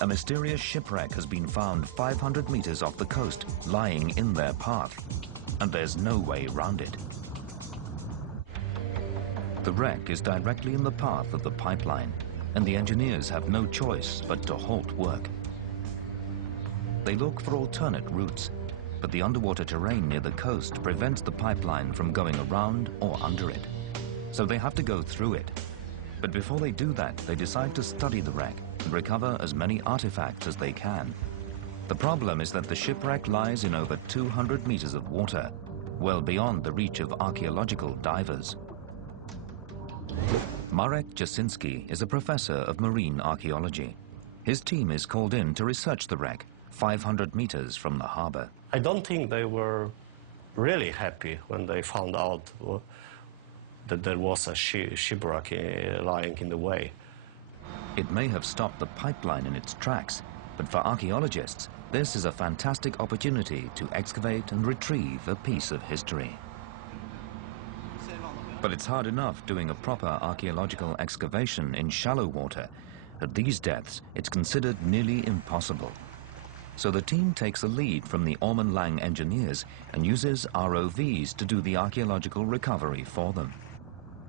A mysterious shipwreck has been found 500 meters off the coast, lying in their path, and there's no way around it. The wreck is directly in the path of the pipeline, and the engineers have no choice but to halt work. They look for alternate routes, but the underwater terrain near the coast prevents the pipeline from going around or under it. So they have to go through it. But before they do that, they decide to study the wreck and recover as many artifacts as they can. The problem is that the shipwreck lies in over 200 meters of water, well beyond the reach of archaeological divers. Marek Jasinski is a professor of marine archaeology. His team is called in to research the wreck 500 meters from the harbor. I don't think they were really happy when they found out that there was a shipwreck lying in the way. It may have stopped the pipeline in its tracks, but for archaeologists, this is a fantastic opportunity to excavate and retrieve a piece of history. But it's hard enough doing a proper archaeological excavation in shallow water. At these depths, it's considered nearly impossible. So the team takes a lead from the Ormen Lange engineers and uses ROVs to do the archaeological recovery for them.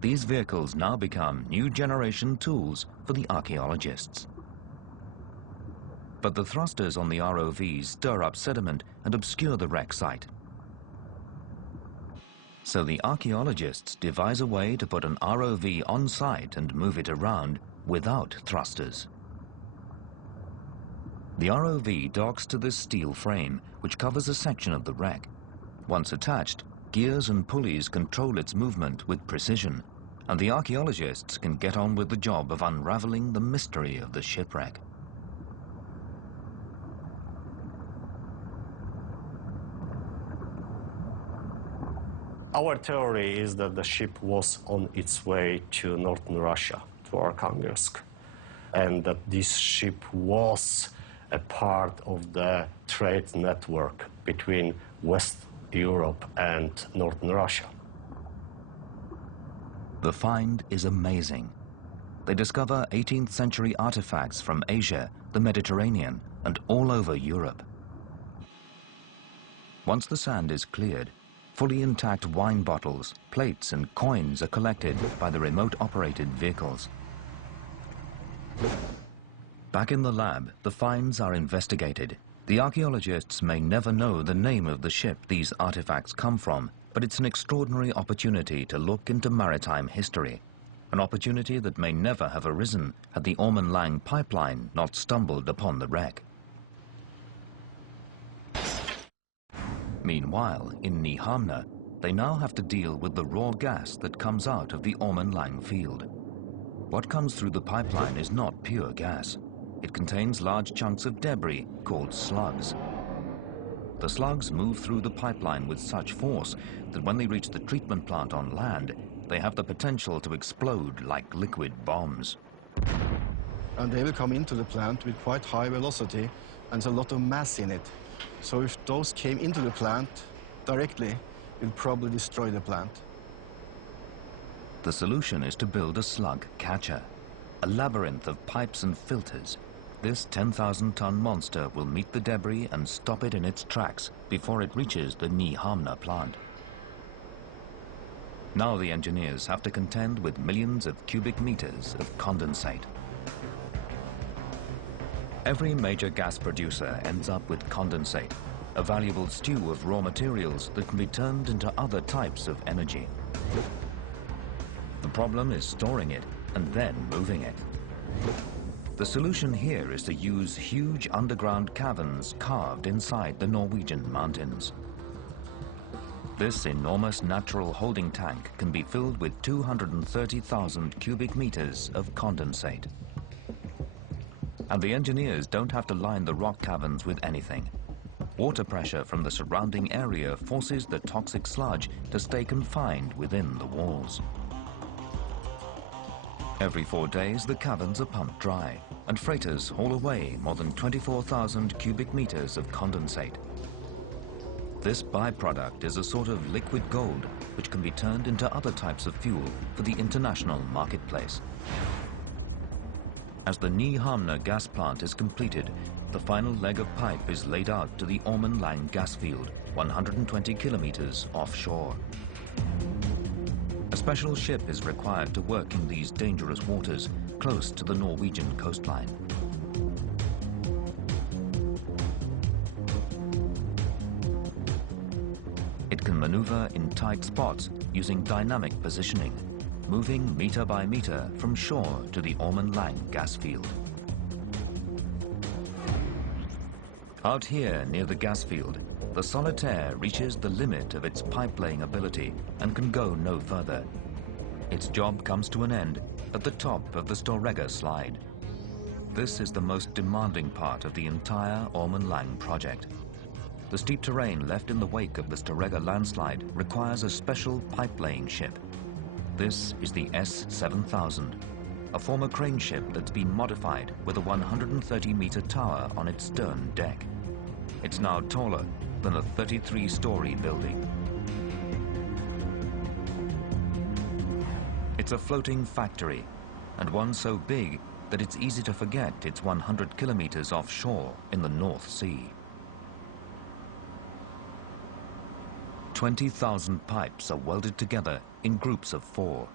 These vehicles now become new generation tools for the archaeologists. But the thrusters on the ROVs stir up sediment and obscure the wreck site. So the archaeologists devise a way to put an ROV on site and move it around without thrusters. The ROV docks to this steel frame, which covers a section of the wreck. Once attached, gears and pulleys control its movement with precision, and the archaeologists can get on with the job of unraveling the mystery of the shipwreck. Our theory is that the ship was on its way to northern Russia, to Arkhangelsk, and that this ship was a part of the trade network between West Europe and northern Russia. The find is amazing. They discover 18th century artifacts from Asia, the Mediterranean, and all over Europe. Once the sand is cleared, fully intact wine bottles, plates, and coins are collected by the remote-operated vehicles. Back in the lab, the finds are investigated. The archaeologists may never know the name of the ship these artifacts come from, but it's an extraordinary opportunity to look into maritime history, an opportunity that may never have arisen had the Ormen Lange pipeline not stumbled upon the wreck. Meanwhile, in Nyhamna, they now have to deal with the raw gas that comes out of the Ormen Lange field. What comes through the pipeline is not pure gas. It contains large chunks of debris called slugs. The slugs move through the pipeline with such force that when they reach the treatment plant on land, they have the potential to explode like liquid bombs. And they will come into the plant with quite high velocity and there's a lot of mass in it. So if those came into the plant directly, it will probably destroy the plant. The solution is to build a slug catcher, a labyrinth of pipes and filters. This 10,000-ton monster will meet the debris and stop it in its tracks before it reaches the Nyhamna plant. Now the engineers have to contend with millions of cubic meters of condensate. Every major gas producer ends up with condensate, a valuable stew of raw materials that can be turned into other types of energy. The problem is storing it and then moving it. The solution here is to use huge underground caverns carved inside the Norwegian mountains. This enormous natural holding tank can be filled with 230,000 cubic meters of condensate. And the engineers don't have to line the rock caverns with anything. Water pressure from the surrounding area forces the toxic sludge to stay confined within the walls. Every 4 days, the caverns are pumped dry, and freighters haul away more than 24,000 cubic meters of condensate. This byproduct is a sort of liquid gold, which can be turned into other types of fuel for the international marketplace. As the Nyhamna gas plant is completed, the final leg of pipe is laid out to the Ormen Lange gas field, 120 kilometers offshore. A special ship is required to work in these dangerous waters close to the Norwegian coastline. It can maneuver in tight spots using dynamic positioning, moving meter by meter from shore to the Ormen Lange gas field. Out here near the gas field, the Solitaire reaches the limit of its pipe-laying ability and can go no further. Its job comes to an end at the top of the Storegga slide. This is the most demanding part of the entire Ormen Lange project. The steep terrain left in the wake of the Storegga landslide requires a special pipe-laying ship. This is the S-7000, a former crane ship that's been modified with a 130-meter tower on its stern deck. It's now taller than a 33-story building. It's a floating factory, and one so big that it's easy to forget it's 100 kilometers offshore in the North Sea. 20,000 pipes are welded together in groups of 4.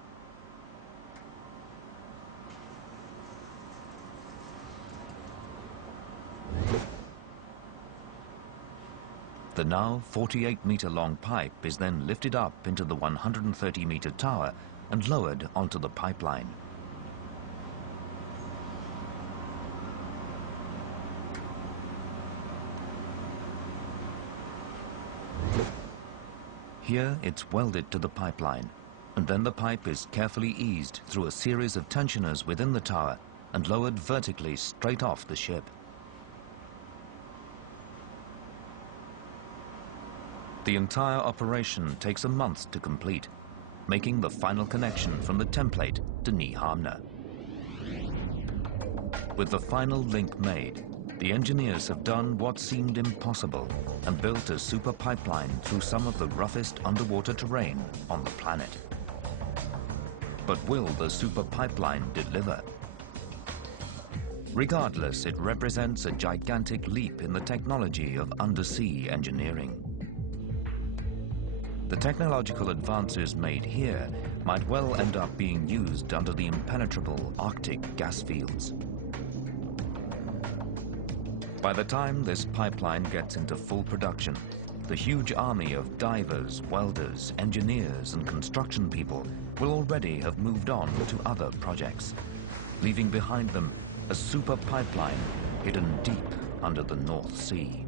The now 48-meter-long pipe is then lifted up into the 130-meter tower and lowered onto the pipeline. Here it's welded to the pipeline, and then the pipe is carefully eased through a series of tensioners within the tower and lowered vertically straight off the ship. The entire operation takes a month to complete, making the final connection from the template to Nyhamna. With the final link made, the engineers have done what seemed impossible and built a super pipeline through some of the roughest underwater terrain on the planet. But will the super pipeline deliver? Regardless, it represents a gigantic leap in the technology of undersea engineering. The technological advances made here might well end up being used under the impenetrable Arctic gas fields. By the time this pipeline gets into full production, the huge army of divers, welders, engineers, and construction people will already have moved on to other projects, leaving behind them a super pipeline hidden deep under the North Sea.